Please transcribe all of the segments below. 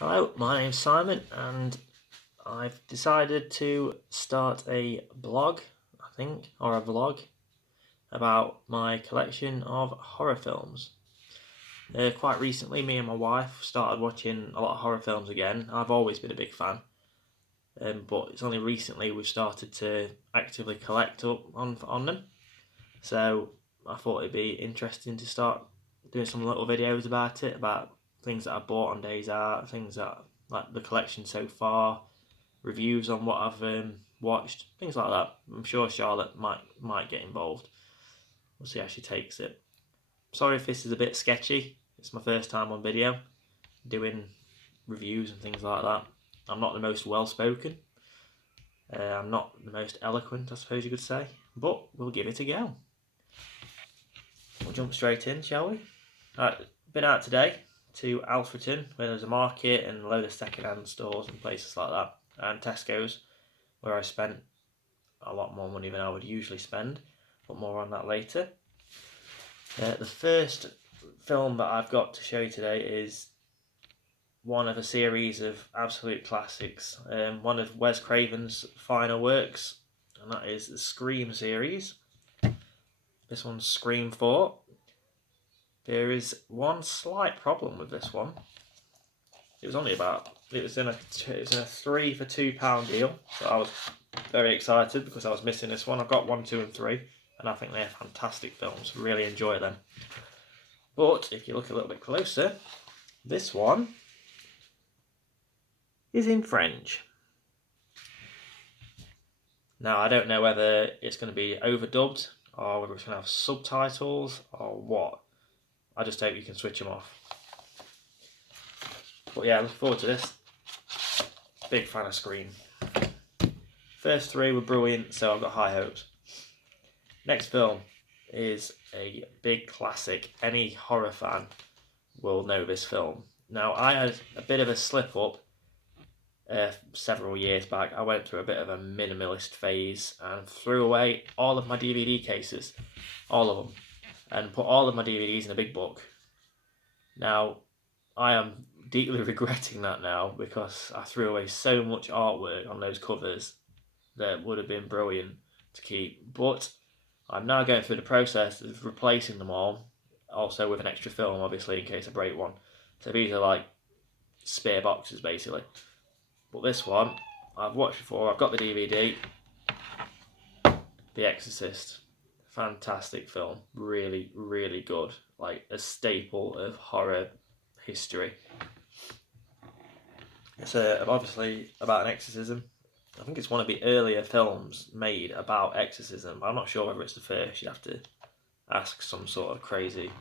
Hello, my name's Simon, and I've decided to start a blog, I think, or a vlog about my collection of horror films. Quite recently, me and my wife started watching a lot of horror films again. I've always been a big fan, but it's only recently we've started to actively collect up on them. So I thought it'd be interesting to start doing some little videos about it, about things that I bought on Days Out, things that like the collection so far, reviews on what I've watched, things like that. I'm sure Charlotte might get involved. We'll see how she takes it. Sorry if this is a bit sketchy. It's my first time on video doing reviews and things like that. I'm not the most well spoken. I'm not the most eloquent, I suppose you could say, but we'll give it a go. We'll jump straight in, shall we? Been out today to Alfreton, where there's a market and a load of second-hand stores and places like that, and Tesco's, where I spent a lot more money than I would usually spend, but more on that later. The first film that I've got to show you today is one of a series of absolute classics, one of Wes Craven's final works, and that is the Scream series. This one's Scream 4. There is one slight problem with this one. It was in a £3 for £2 deal, so I was very excited because I was missing this one. I've got 1, 2 and 3, and I think they're fantastic films, really enjoy them. But if you look a little bit closer, this one is in French. Now I don't know whether it's going to be overdubbed or whether it's going to have subtitles or what. I just hope you can switch them off. But yeah, I look forward to this. Big fan of Scream. First 3 were brilliant, so I've got high hopes. Next film is a big classic. Any horror fan will know this film. Now, I had a bit of a slip up several years back. I went through a bit of a minimalist phase and threw away all of my DVD cases, all of them, and put all of my DVDs in a big book. Now, I am deeply regretting that now because I threw away so much artwork on those covers that would have been brilliant to keep. But I'm now going through the process of replacing them all, also with an extra film, obviously, in case I break one. So these are like spare boxes, basically. But this one, I've watched before, I've got the DVD. The Exorcist. Fantastic film. Really, really good. Like a staple of horror history. It's obviously about an exorcism. I think it's one of the earlier films made about exorcism. I'm not sure whether it's the first. You'd have to ask some sort of crazy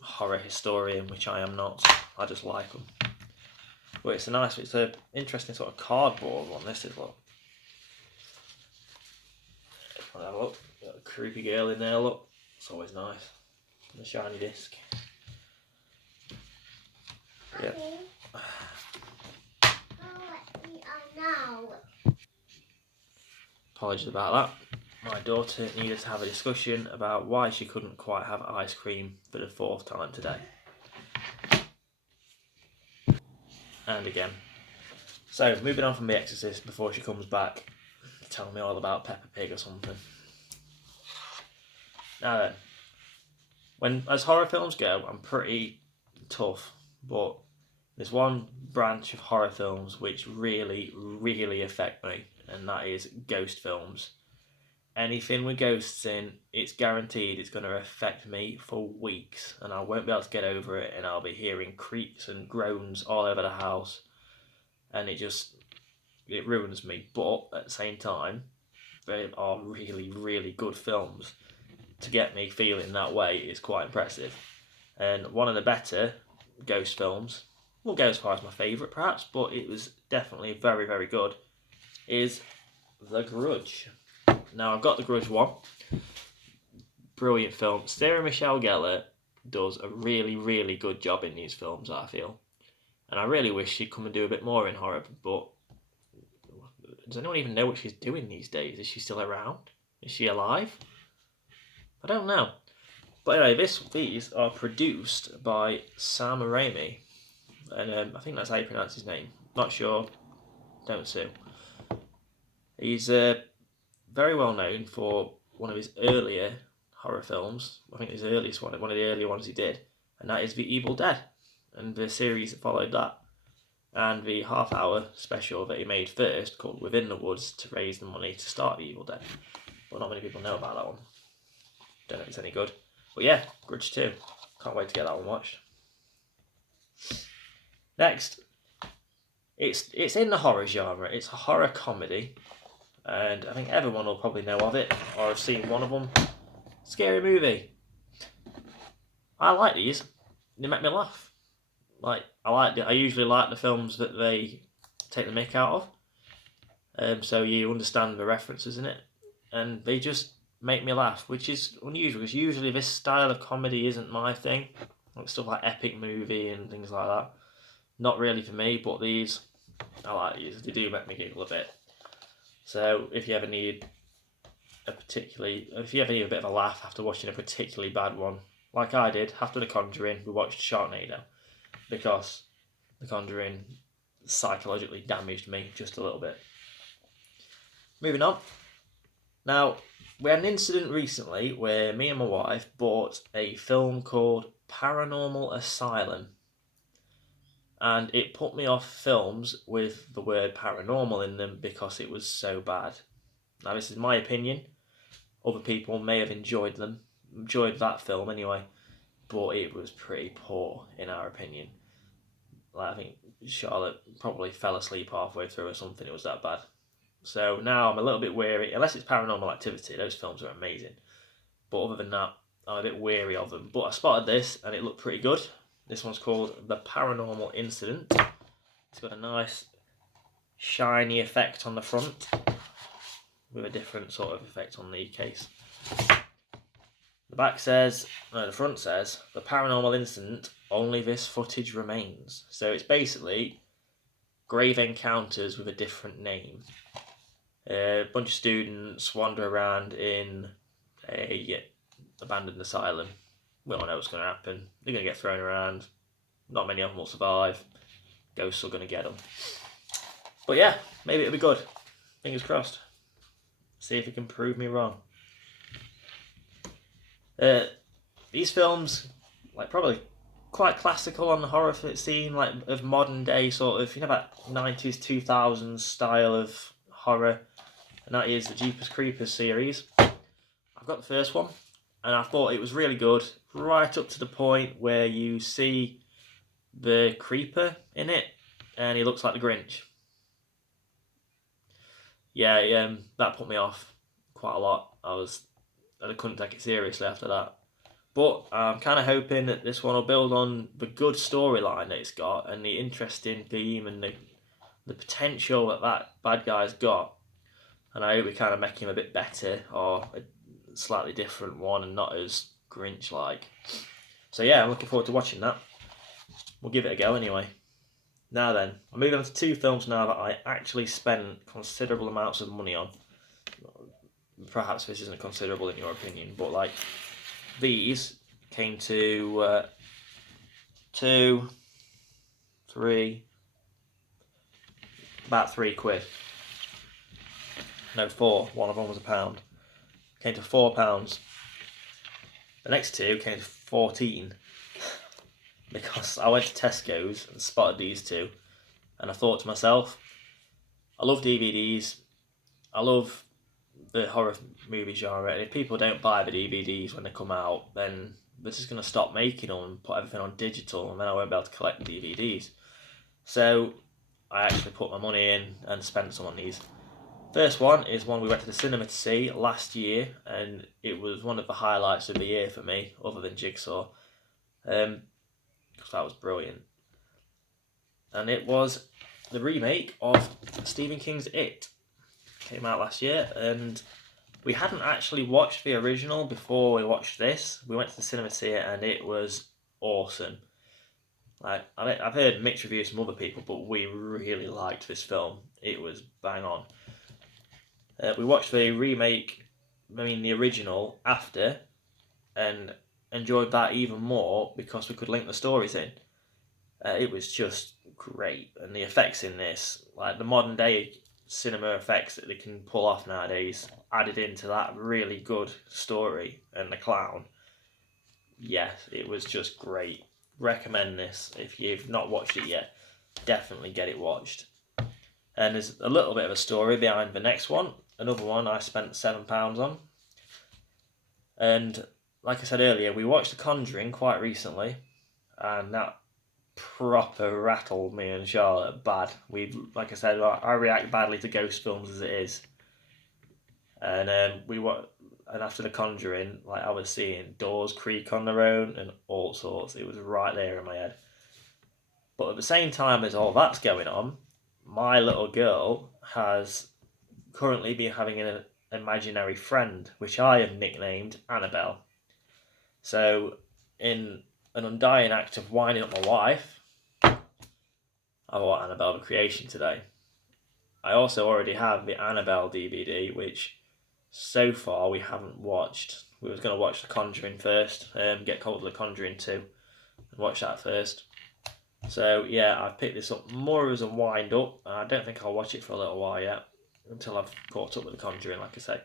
horror historian, which I am not. I just like them. But it's an interesting sort of cardboard one. This is what. Have a look. Got a creepy girl in there. Look, it's always nice. The shiny disc. Yeah. Apologies about that. My daughter needed to have a discussion about why she couldn't quite have ice cream for the 4th time today. And again. So, moving on from The Exorcist before she comes back, tell me all about Peppa Pig or something. Now then, as horror films go, I'm pretty tough, but there's one branch of horror films which really, really affect me, and that is ghost films. Anything with ghosts in, it's guaranteed it's going to affect me for weeks, and I won't be able to get over it, and I'll be hearing creaks and groans all over the house, and it ruins me. But at the same time, they are really, really good films. To get me feeling that way is quite impressive. And one of the better ghost films, won't go as far as my favourite perhaps, but it was definitely very, very good, is The Grudge. Now, I've got The Grudge 1. Brilliant film. Sarah Michelle Gellar does a really, really good job in these films, I feel. And I really wish she'd come and do a bit more in horror, but does anyone even know what she's doing these days? Is she still around? Is she alive? I don't know. But anyway, these are produced by Sam Raimi. and I think that's how you pronounce his name. Not sure. Don't sue. He's very well known for one of his earlier horror films. I think his earliest one of the earlier ones he did, and that is The Evil Dead, and the series that followed that, and the half-hour special that he made first called Within the Woods to raise the money to start The Evil Dead. But not many people know about that one. Don't know if it's any good. But yeah, Grudge 2. Can't wait to get that one watched. Next, it's in the horror genre. It's a horror comedy, and I think everyone will probably know of it or have seen one of them. Scary Movie. I like these. They make me laugh. I usually like the films that they take the mick out of. So you understand the references in it, and they just make me laugh, which is unusual because usually this style of comedy isn't my thing. Like stuff like Epic Movie and things like that. Not really for me, but these, I like these. They do make me giggle a bit. So if you ever need a bit of a laugh after watching a particularly bad one, like I did after The Conjuring, we watched Sharknado because The Conjuring psychologically damaged me just a little bit. Moving on. Now, we had an incident recently where me and my wife bought a film called Paranormal Asylum. And it put me off films with the word paranormal in them because it was so bad. Now, this is my opinion. Other people may have enjoyed that film anyway, but it was pretty poor in our opinion. Like, I think Charlotte probably fell asleep halfway through or something, it was that bad. So now I'm a little bit wary, unless it's Paranormal Activity, those films are amazing. But other than that, I'm a bit wary of them. But I spotted this and it looked pretty good. This one's called The Paranormal Incident. It's got a nice shiny effect on the front with a different sort of effect on the case. The front says, The Paranormal Incident, only this footage remains. So it's basically grave encounters with a different name. A bunch of students wander around in a abandoned asylum. We don't know what's going to happen. They're going to get thrown around. Not many of them will survive. Ghosts are going to get them. But yeah, maybe it'll be good. Fingers crossed. See if it can prove me wrong. These films, probably quite classical on the horror scene, of modern day sort of, that 90s, 2000s style of horror. And that is the Jeepers Creepers series. I've got the first one, and I thought it was really good, right up to the point where you see the creeper in it, and he looks like the Grinch. Yeah, that put me off quite a lot. I couldn't take it seriously after that. But I'm kind of hoping that this one will build on the good storyline that it's got and the interesting theme and the potential that bad guy's got. And I hope we kind of make him a bit better or a slightly different one and not as Grinch-like. So yeah, I'm looking forward to watching that. We'll give it a go anyway. Now then, I'm moving on to two films now that I actually spent considerable amounts of money on. Perhaps this isn't considerable in your opinion, but these came to about £3. No, 4. One of them was £1. Came to £4. The next two came to 14. Because I went to Tesco's and spotted these two, and I thought to myself, I love DVDs, I love the horror movie genre, and if people don't buy the DVDs when they come out, then they're just going to stop making them and put everything on digital, and then I won't be able to collect the DVDs. So I actually put my money in and spent some on these. First one is one we went to the cinema to see last year, and it was one of the highlights of the year for me, other than Jigsaw. Because that was brilliant. And it was the remake of Stephen King's It. Came out last year, and we hadn't actually watched the original before we watched this. We went to the cinema to see it, and it was awesome. I've heard mixed reviews from other people, but we really liked this film. It was bang on. We watched the original after, and enjoyed that even more because we could link the stories in. It was just great, and the effects in this, like the modern day cinema effects that they can pull off nowadays, added into that really good story, and the clown. Yes, it was just great. Recommend this if you've not watched it yet. Definitely get it watched. And there's a little bit of a story behind the next one. Another one I spent £7 on. And like I said earlier, we watched The Conjuring quite recently, and that proper rattled me and Charlotte bad. Like I said, I react badly to ghost films as it is, and and after The Conjuring, like I was seeing doors creak on their own and all sorts. It was right there in my head. But at the same time as all that's going on, my little girl has currently been having an imaginary friend, which I have nicknamed Annabelle. So, in an undying act of winding up my wife, I bought Annabelle the Creation today. I also already have the Annabelle DVD, which so far we haven't watched. We was going to watch The Conjuring first, get hold of The Conjuring 2, and watch that first. So yeah, I've picked this up more as a wind up. I don't think I'll watch it for a little while yet, until I've caught up with The Conjuring, like I say.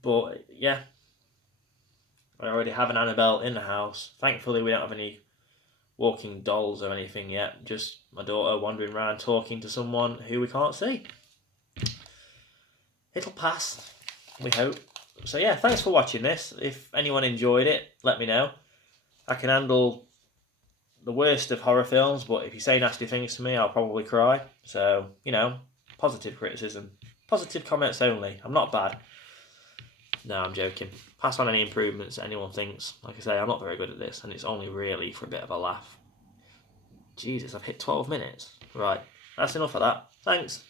But yeah, I already have an Annabelle in the house. Thankfully, we don't have any walking dolls or anything yet. Just my daughter wandering around talking to someone who we can't see. It'll pass, we hope. So yeah, thanks for watching this. If anyone enjoyed it, let me know. I can handle the worst of horror films, but if you say nasty things to me, I'll probably cry. So, positive criticism. Positive comments only. I'm not bad. No, I'm joking. Pass on any improvements that anyone thinks. Like I say, I'm not very good at this, and it's only really for a bit of a laugh. Jesus, I've hit 12 minutes. Right, that's enough of that. Thanks.